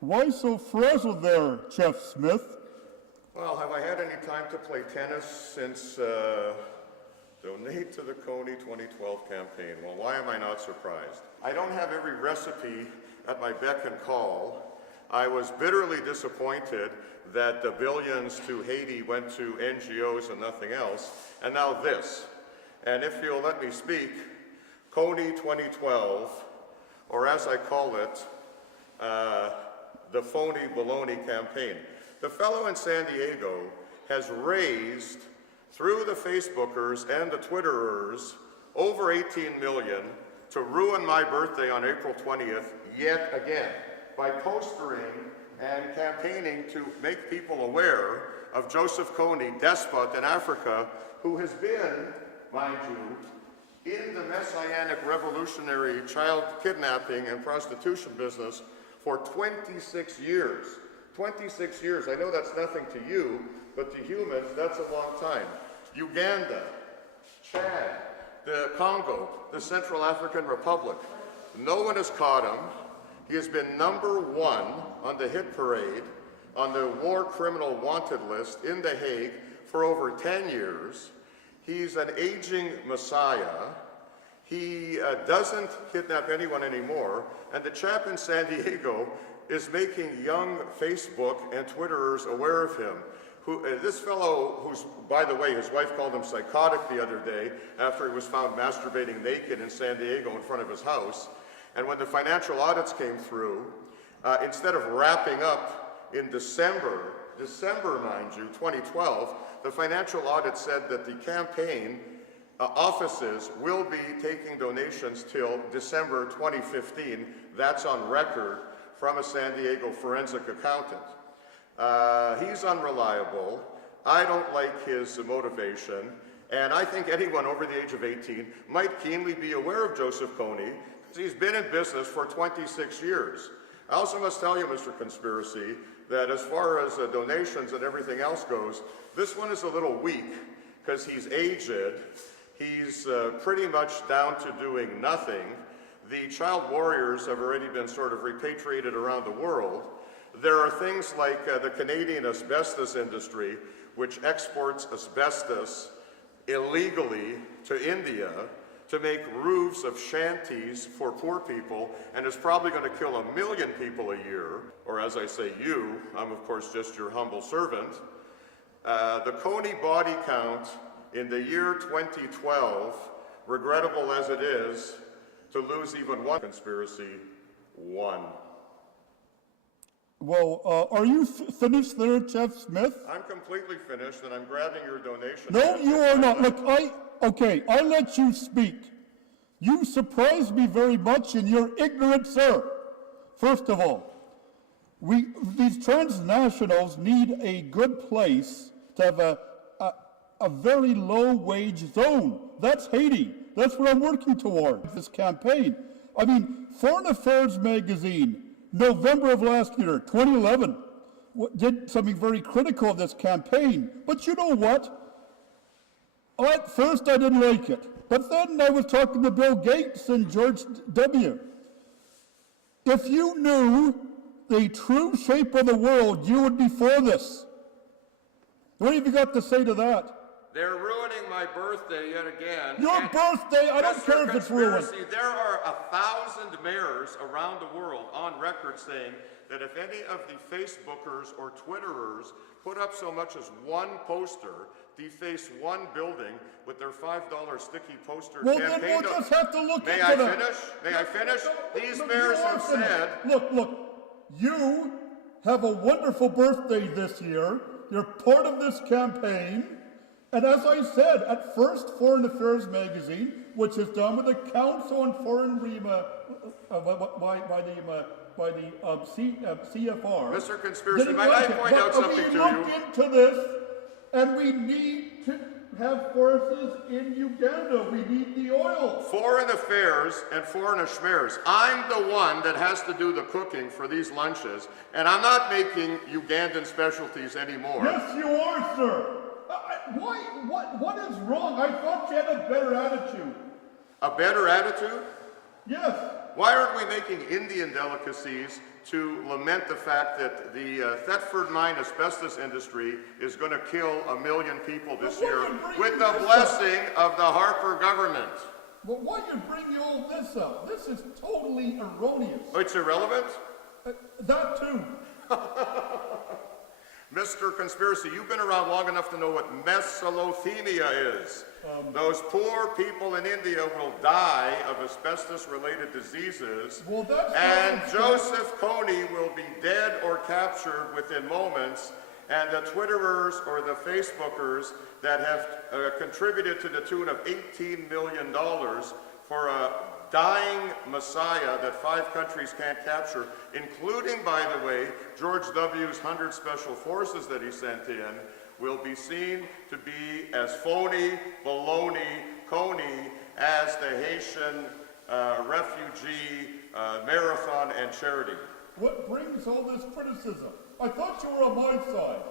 Why so frazzled there, Chef Smith? Well, have I had any time to play tennis since donate to the Kony 2012 campaign? Well, why am I not surprised? I don't have every recipe at my beck and call. I was bitterly disappointed that the billions to Haiti went to NGOs and nothing else, and now this. And if you'll let me speak, Kony 2012, or as I call it, the phony baloney campaign. The fellow in San Diego has raised, through the Facebookers and the Twitterers, over 18 million to ruin my birthday on April 20th yet again by postering and campaigning to make people aware of Joseph Kony, despot in Africa, who has been, mind you, in the Messianic revolutionary child kidnapping and prostitution business for 26 years. 26 years. I know that's nothing to you, but to humans, that's a long time. Uganda, Chad, the Congo, the Central African Republic. No one has caught him. He has been #1 on the hit parade, on the war criminal wanted list in The Hague for over 10 years. He's an aging messiah. He doesn't kidnap anyone anymore, and the chap in San Diego is making young Facebook and Twitterers aware of him. This fellow, who's, by the way, his wife called him psychotic the other day after he was found masturbating naked in San Diego in front of his house. And when the financial audits came through, instead of wrapping up in December, mind you, 2012, the financial audit said that the campaign offices will be taking donations till December 2015. That's on record from a San Diego forensic accountant. He's unreliable. I don't like his motivation. And I think anyone over the age of 18 might keenly be aware of Joseph Kony, because he's been in business for 26 years. I also must tell you, Mr. Conspiracy, that as far as donations and everything else goes, this one is a little weak, because he's aged. He's pretty much down to doing nothing. The child warriors have already been sort of repatriated around the world. There are things like the Canadian asbestos industry, which exports asbestos illegally to India to make roofs of shanties for poor people, and is probably going to kill 1 million people a year. Or as I say you, I'm of course just your humble servant. The Kony body count in the year 2012, regrettable as it is, to lose even one conspiracy, 1. Well, are you finished there, Chef Smith? I'm completely finished, and I'm grabbing your donation. No, you are not. Look, I let you speak. You surprised me very much in your ignorance, sir. First of all, these transnationals need a good place to have a very low wage zone. That's Haiti. That's what I'm working toward, this campaign. I mean, Foreign Affairs magazine, November of last year, 2011, did something very critical of this campaign. But you know what? At first I didn't like it. But then I was talking to Bill Gates and George W. If you knew the true shape of the world, you would be for this. What have you got to say to that? They're ruining my birthday yet again. Your birthday? I don't care if it's ruined. There are 1,000 mayors around the world on record saying that if any of the Facebookers or Twitterers put up so much as one poster, deface one building with their $5 sticky poster campaign. Well, then we'll just have to look May into I that. finish? May I finish? These Look, mayors have said... Look, you have a wonderful birthday this year. You're part of this campaign. And as I said, at first, Foreign Affairs magazine, which is done with the Council on Foreign by the CFR. Mr. Conspiracy, might I point out something to you? We looked into this, and we need to have forces in Uganda. We need the oil. Foreign Affairs and Foreign Affairs. I'm the one that has to do the cooking for these lunches, and I'm not making Ugandan specialties anymore. Yes, you are, sir. Why? What is wrong? I thought you had a better attitude. A better attitude? Yes. Why aren't we making Indian delicacies to lament the fact that the Thetford mine asbestos industry is going to kill 1 million people this year with the blessing of the Harper government? But why you bring all this up? This is totally erroneous. Oh, it's irrelevant? That too. Mr. Conspiracy, you've been around long enough to know what mesothelioma is. Those poor people in India will die of asbestos-related diseases, and Joseph Kony will be dead or captured within moments, and the Twitterers or the Facebookers that have contributed to the tune of $18 million for a dying messiah that 5 countries can't capture, including, by the way, George W.'s 100 Special Forces that he sent in, will be seen to be as phony, baloney, Kony as the Haitian refugee marathon and charity. What brings all this criticism? I thought you were on my side.